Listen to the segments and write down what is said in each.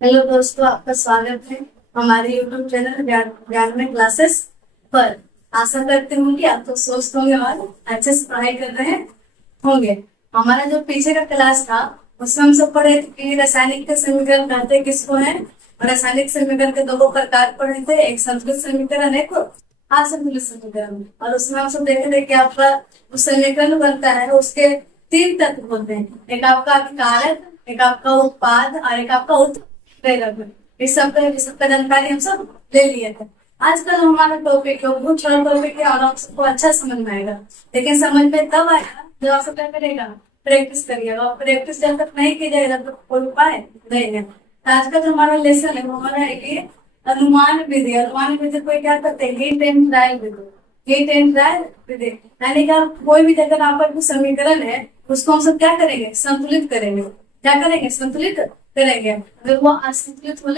Hello दोस्तों, आपका स्वागत है हमारे YouTube चैनल ज्ञान में क्लासेस पर। आशा करते हूँ कि आप तो स्वस्थ होंगे और अच्छे से पढ़ाई कर रहे होंगे। हमारा जो पीछे का क्लास था उसमें हम सब पढ़े थे कि रासायनिक के समीकरण कहते किसको है, और रासायनिक समीकरण के दो प्रकार पढ़े थे, एक संतुलित समीकरण, एक असंतुलित समीकरण। और उसमें हम सब देखे थे कि आपका जो समीकरण बनता है उसके तीन तत्व होते हैं, एक आपका कारक, एक आपका उत्पाद और एक आपका उत्प्रेरक। इस सब का जानकारी हम सब ले लिए थे। आजकल हमारा टॉपिक है बहुत छोटा टॉपिक है और आप सबको अच्छा समझ में आएगा, लेकिन समझ में तब आएगा जब आप सब क्या करेगा, प्रैक्टिस करिएगा। और प्रैक्टिस जब तक नहीं की जाएगा तो कोई उपाय नहीं है। तो आज का जो हमारा लेसन है वो हमारा है कि अनुमान विधि। अनुमान विधि को क्या करते हैं, हिट एंड ट्रायल विधि। हिट एंड ट्रायल विधि यानी कि कोई भी अगर आपका जो समीकरण है उसको हम सब क्या करेंगे, संतुलित करेंगे। क्या करेंगे, संतुलित करेंगे। अगर वो असंतुलित हो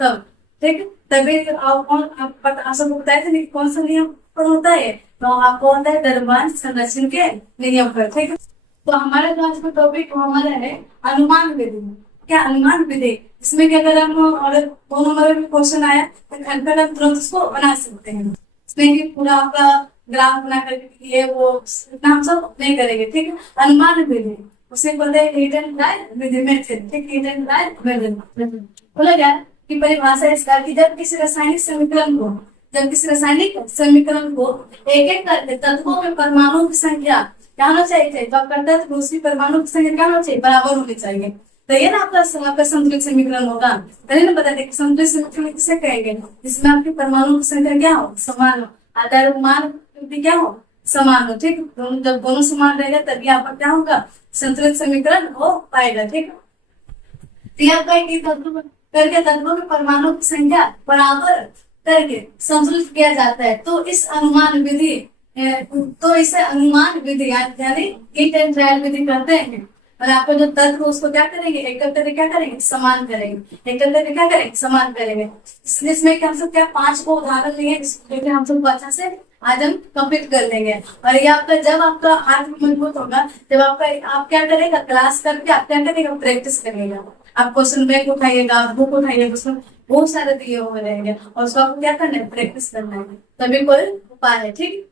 तब, ठीक है, तभी आप सबको बताए थे कि कौन सा नियम पर होता है, तो आपको होता है द्रव्यमान संरक्षण के नियम पर। ठीक है, तो हमारा जो आज का टॉपिक हमारा है अनुमान विधि। क्या अनुमान विधि, इसमें कि अगर हम अगर 2 नंबर में क्वेश्चन आया तो खंड हम तुरंत उसको बना सकते हैं। इसमें कि पूरा आपका ग्राफ बना करके ये वो इतना हम सब नहीं करेंगे। ठीक है, अनुमान विधि उसे बोलते हैं हिट एंड ट्रायल विधि में। ठीक, हिट एंड ट्रायल विधि बोला गया कि परिभाषा इस प्रकार की, जब किसी रासायनिक समीकरण को एक एक करके तत्वों में परमाणु की संख्या क्या होना चाहिए, जब करता है तो दूसरी परमाणु की संख्या क्या होना चाहिए, बराबर होनी चाहिए। तो ये ना आपका संतुलित समीकरण होगा। पहले ना बता दें संतुलित समीकरण किसे कहेंगे, जिसमें आपकी परमाणु की संख्या क्या हो, समान हो, द्रव्यमान क्या हो, समान हो। ठीक, जब दोनों समान रहेगा तभी आपका क्या होगा, संतुलित समीकरण हो पाएगा। ठीक, करके तत्वों में परमाणु की संख्या बराबर करके संतुलित किया जाता है, तो इसे अनुमान विधि यानी हिट एंड ट्रायल विधि कहते हैं। और आपको जो तत्व उसको क्या करेंगे, एक एक करके क्या करेंगे, समान करेंगे। एक एक करके क्या करेंगे, समान करेंगे। इसमें हम सब क्या 5 को उदाहरण लिए, जिसको हम सब अच्छा से आज हम कंप्लीट कर लेंगे। और ये आपका जब आपका आत्म मजबूत होगा, जब आपका आप क्या करेगा, क्लास करके आप क्या करेगा, प्रैक्टिस करेगा। आप क्वेश्चन बैंक उठाइएगा, बुक उठाइएगा, उसमें बहुत सारे दिए हुए रहेंगे और उसको आपको क्या करना है, प्रैक्टिस करना है, तभी कोई उपाय है। ठीक,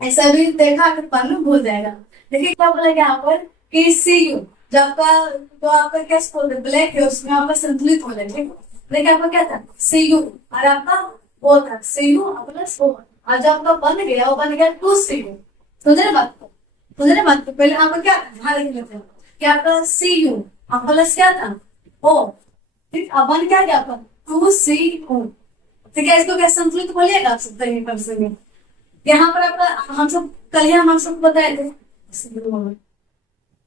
ऐसा भी देखा अगर पढ़ में भूल जाएगा। देखिए क्या बोला यहाँ पर कि सी यू, जो आपका क्या बोलते ब्लैक है उसमें आपका संतुलित हो जाए। ठीक, देखिए आपका क्या था, सी यू और आपका वो था सी यू प्लस ओ, और जो आपका बन गया वो बन गया 2 सी यू। समझे ना बात को, समझे ना बात को। पहले आपका क्या था, ध्यान रख लेते हैं कि आपका सी यू प्लस क्या था, ओ। ठीक, अब बन क्या गया आपका 2 सी ओ। ठीक है, इसको क्या संतुलित बोलिएगा आप सब तरीके कर सकेंगे। यहाँ पर आपका हम सब कल ही हम सब बताए थे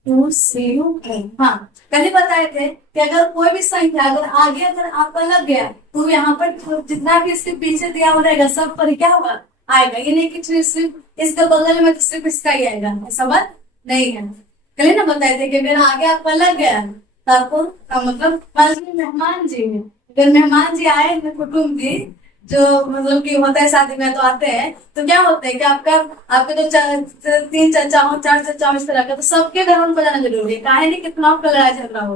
2 सी ओ। हाँ, कल ही बताए थे कि अगर कोई भी संख्या अगर आगे अगर आपका लग गया तो यहाँ पर जितना भी इसके पीछे दिया हो रहेगा सब पर क्या होगा, आएगा। ये नहीं कि सिर्फ इसके बगल में तो सिर्फ इसका ही आएगा, ऐसा बात नहीं है। कल ही ना बताए थे कि अगर आगे आपका लग गया तो आपको मतलब मेहमान जी हैं, अगर मेहमान जी आए हैं कुटुम्ब जी, जो मतलब कि होता है शादी में तो आते हैं, तो क्या होता है कि आपके तो 3 चचा हो, 4 चचा हो, इस तरह का, तो सबके घर उनको जाना जरूरी है। काहे नहीं, कितना आपका लड़ाई झगड़ा हो,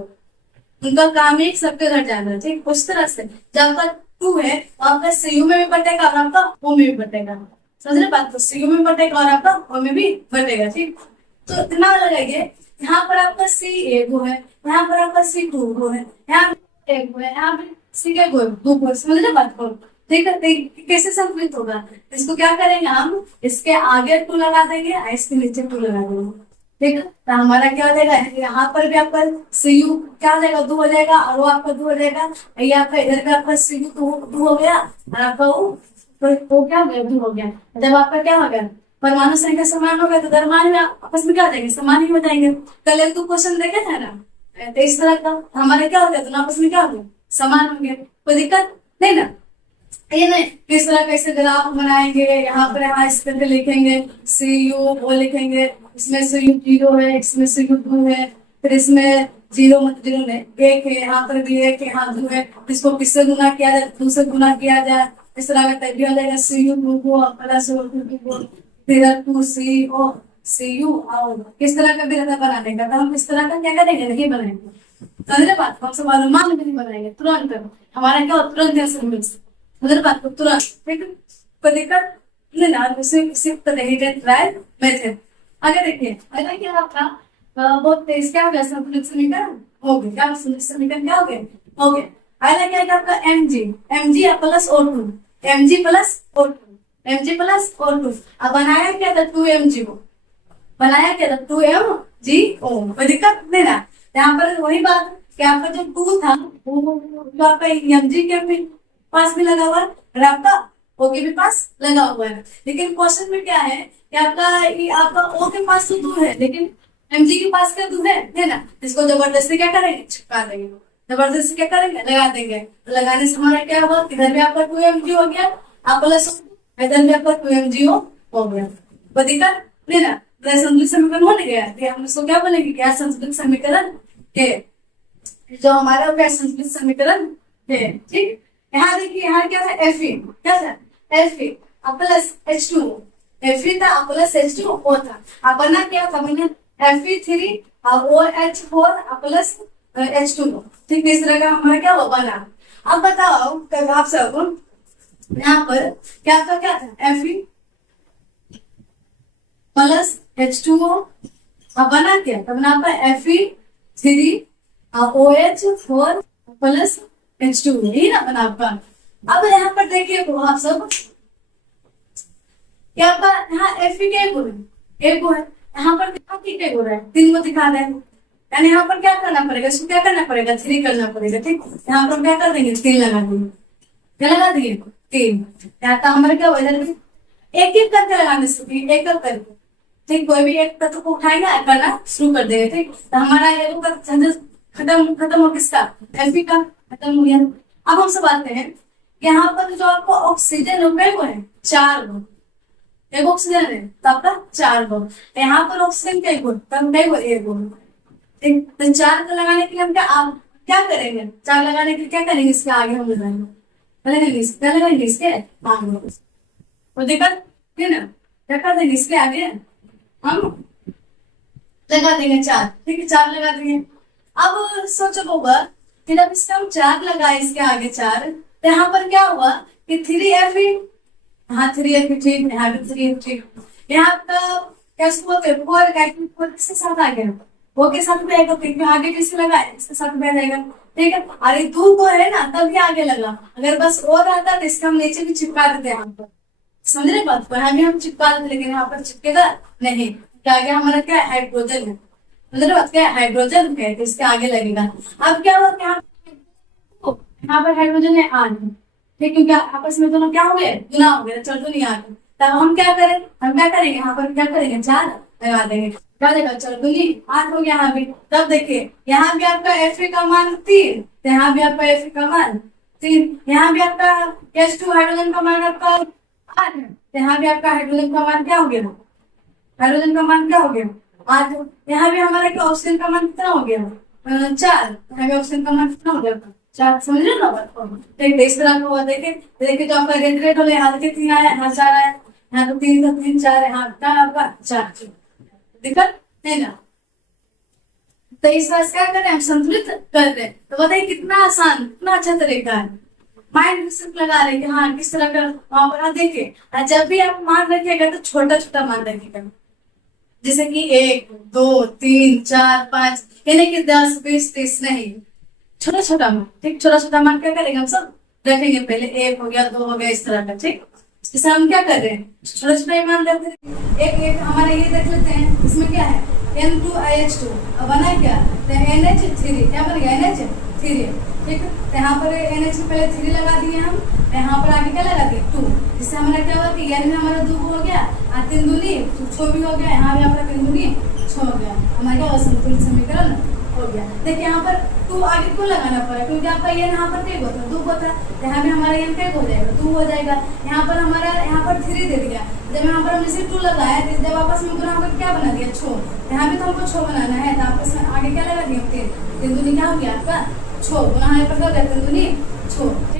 उनका काम ही सबके घर जाना। ठीक, उस तरह से जब आपका 2 है तो आपका सीयू में भी बटेगा और आपका ओ में भी बटेगा। समझ रहे बात, तो सीयू में बटेगा और आपका ओ में भी बटेगा। ठीक, तो इतना लगाइए, यहाँ पर आपका सी एक गो है, यहाँ पर आपका सी 2 गो है, यहाँ पे एक गो है, यहाँ पे सी के गो 2 गो। समझ रहे बात को। ठीक है, कैसे संतुलित होगा, इसको क्या करेंगे हम, इसके आगे 2 लगा देंगे और इसके नीचे 2 लगा देंगे। ठीक है, तो हमारा क्या हो जाएगा, यहाँ पर भी आपका सी यू क्या हो जाएगा, 2 हो जाएगा, और वो आपका 2 हो जाएगा। ये आपका इधर का आपका सी यू 2 हो गया और आपका वो क्या हो गया, 2 हो गया। जब आपका क्या हो गया, परमाणु संख्या समान हो गया तो द्रव्यमान में आपस में क्या हो जाएंगे, समान ही हो जाएंगे। कल एक 2 क्वेश्चन देखे थे ना, तो इस तरह का हमारे क्या हो गया, दोनों आपस में क्या हो गया, समान हो गया। कोई दिक्कत नहीं ना। ये नहीं किस तरह कैसे ग्राफ बनाएंगे, यहाँ पर यहाँ इस करके लिखेंगे सी यू, वो लिखेंगे इसमें सी यू 0 है, इसमें सी यू 2 है, फिर इसमें 0 मत 0 नहीं 1 है, यहाँ पर भी 1 है, यहाँ 2 है, इसको किससे गुना किया जाए, 2 से गुना किया जाए, इस तरह का तभी हो जाएगा सी यू 2 को प्लस 2 को, फिर 2 सी ओ सी यू। और किस तरह का भी रहता बनाने का, तो हम इस तरह का क्या करेंगे, नहीं बनाएंगे। समझे बात को? हम सब अनुमान भी नहीं बनाएंगे, तुरंत हमारा क्या तुरंत आंसर मिल समझे बात को? तुरंत, ठीक है, कोई दिक्कत नहीं ना, सिर्फ ट्राई मेथड। आगे देखिए, अगर क्या आपका बहुत तेज क्या हो गया, संतुलित समीकरण हो गया, क्या संतुलित समीकरण क्या हो गया, हो गया। अगला क्या है आपका mg plus O2, mg plus O2, mg plus O2। अब बनाया क्या था 2mg को, बनाया क्या था 2mgO, कोई दिक्कत नहीं ना। यहाँ पर वही बात कि आपका जो 2 था वो जो आपका mg के पास भी लगा हुआ है और आपका O के भी पास लगा हुआ है, लेकिन क्वेश्चन में क्या है कि आपका O के पास तो 2 है, लेकिन mg के पास क्या 2 है ना। इसको जबरदस्ती क्या करेंगे, चिपका देंगे, जबरदस्ती क्या करेंगे, लगा देंगे। तो लगाने से हमारा क्या होगा, इधर भी आपका 2mg हो गया, आप प्लस इधर भी आपका 2mgO हो गया, कोई दिक्कत नहीं ना। संतुलित समीकरण हो गया, हम इसको क्या बोलेंगे, क्या संतुलित समीकरण है, जो हमारा क्या संतुलित समीकरण है, ठीक। यहाँ देखिए, यहाँ क्या था Fe, क्या था Fe प्लस H2, Fe था प्लस H2O था। अब बना क्या था, मैंने Fe3 और OH4 प्लस H2O, ठीक। इस तरह का हमारा क्या वो बना। अब बताओ आप सब, यहाँ पर क्या था Fe प्लस H2O, अब बना क्या, तब बना आपका Fe3 और OH4 प्लस H2O, यही ना बना आपका। अब यहाँ पर देखिए आप सब, क्या आपका यहाँ Fe के एक है, यहाँ पर कितने गुण है, 3 को दिखा दें, यानी यहाँ पर क्या करना पड़ेगा, इसको क्या करना पड़ेगा, 3 करना पड़ेगा, ठीक। यहाँ पर क्या कर देंगे, 3 लगा देंगे, क्या लगा देंगे 3। यहाँ का हमारे क्या इधर भी एक एक करके लगाने से, एक एक करके, ठीक। कोई भी एक तत्व को उठाएगा करना शुरू कर देगा, ठीक। तो हमारा ये खत्म हो किसका, Fe का खत्म हो गया। अब हम सब आते हैं, यहाँ पर जो आपको ऑक्सीजन वो है 4 गुण, एक ऑक्सीजन है तो आपका 4 गुण, यहाँ पर ऑक्सीजन कई गुण, तब कई गुण, 1 गुण, ठीक। तो 4 को लगाने के लिए हम क्या करेंगे, 4 लगाने के लिए क्या करेंगे, इसके आगे हम लगाएंगे, इसके आगे, तो दिक्कत है ना, क्या कर देंगे, इसके आगे हम लगा देंगे 4, ठीक है, 4 लगा देंगे। अब सोचो होगा कि जब इसका हम 4 लगाए, इसके आगे 4, तो यहाँ पर क्या हुआ कि 3Fe, हाँ 3Fe, ठीक, यहाँ भी 3Fe, यहाँ का क्या बोलते हैं 4 किसके साथ आ गया, वो के साथ भी आएगा, क्योंकि आगे किससे लगाए, इसके साथ भी आ जाएगा, ठीक है। अरे 2 को है ना तभी आगे लगा, अगर बस और रहता तो इसका हम नीचे भी चिपका देते यहाँ पर, समझ रहे बात को, यहाँ भी हम चिपका देते, लेकिन यहाँ पर चिपकेगा नहीं, क्या आगे हमारा क्या हाइड्रोजन है, मतलब क्या हाइड्रोजन है, तो इसके आगे लगेगा। अब क्या हुआ, यहाँ पर हाइड्रोजन है 8, ठीक, क्योंकि आपस में दोनों क्या हो गए, गुना हो गया, चल दुनी आ गए। तब हम क्या करेंगे, यहाँ पर क्या करेंगे, 4 लगा देंगे, क्या देगा, चल दुनी 8 हो गया यहाँ भी। तब देखिए यहाँ भी आपका Fe का मान 3, तो यहाँ भी आपका Fe का मान 3, यहाँ भी आपका H2 हाइड्रोजन का मान आपका 8 है, तो यहाँ भी आपका हाइड्रोजन का मान क्या हो गया, हाइड्रोजन का मान क्या हो गया 8। यहाँ भी हमारा ऑक्सीजन का मान कितना हो गया, 4, यहाँ भी ऑक्सीजन का मान कितना हो गया 4, समझ रहे ना बात को, ठीक। इस तरह का हुआ, देखिए जो आपका रेट हो, यहाँ देखिए 3 आया, यहाँ 4 आया, यहाँ तो 3 था, 3 4, यहाँ आपका 4, दिक्कत नहीं ना। तो इस बार क्या करें, हम संतुलित कर रहे हैं, तो बताइए कितना आसान, कितना अच्छा तरीका है, माइंड सिर्फ लगा रहे कि हाँ किस तरह का वहां पर देखिए। जब भी आप मान रखिएगा तो छोटा छोटा मान रखिएगा, जैसे कि 1 2 3 4 5, यानी कि 10 20 30 नहीं, छोटा छोटा मान, ठीक। छोटा छोटा मान क्या करेंगे, हम सब रखेंगे, पहले 1 हो गया, 2 हो गया, इस तरह का, ठीक। जैसे हम क्या कर रहे हैं, छोटा छोटा मान रख रहे हैं। एक हमारा ये देख लेते हैं, इसमें क्या है N2IH2, अब बना क्या, तो NH3, क्या बन गया NH3, ठीक है। तो यहाँ पर NH पहले 3 लगा दिए हम, यहाँ पर आगे क्या लगा दिए 2, जिससे हमारा क्या हुआ कि N में हमारा 2 हो गया, 3 दूनी 6 भी हो गया, यहाँ भी हमारा 3 दूनी 6 हो गया, हमारा क्या संतुलित समीकरण हो गया। देखिए यहाँ पर 2 आगे क्यों लगाना पड़ा, क्योंकि आपका ये यहाँ पर कई होता है 2 होता है, यहाँ भी हमारा ये कई हो जाएगा 2 हो जाएगा। यहाँ पर हमारा यहाँ पर 3 दे दिया, जब यहाँ पर हमने सिर्फ 2 लगाया, जब आपस में यहाँ पर क्या बना दिया 6, यहाँ भी तो हमको 6 बनाना है, तो आपस में आगे क्या लगा दिया 3 दूनी क्या हो गया आपका 6, गुना यहाँ पर क्या हो गया 3 दूनी 6।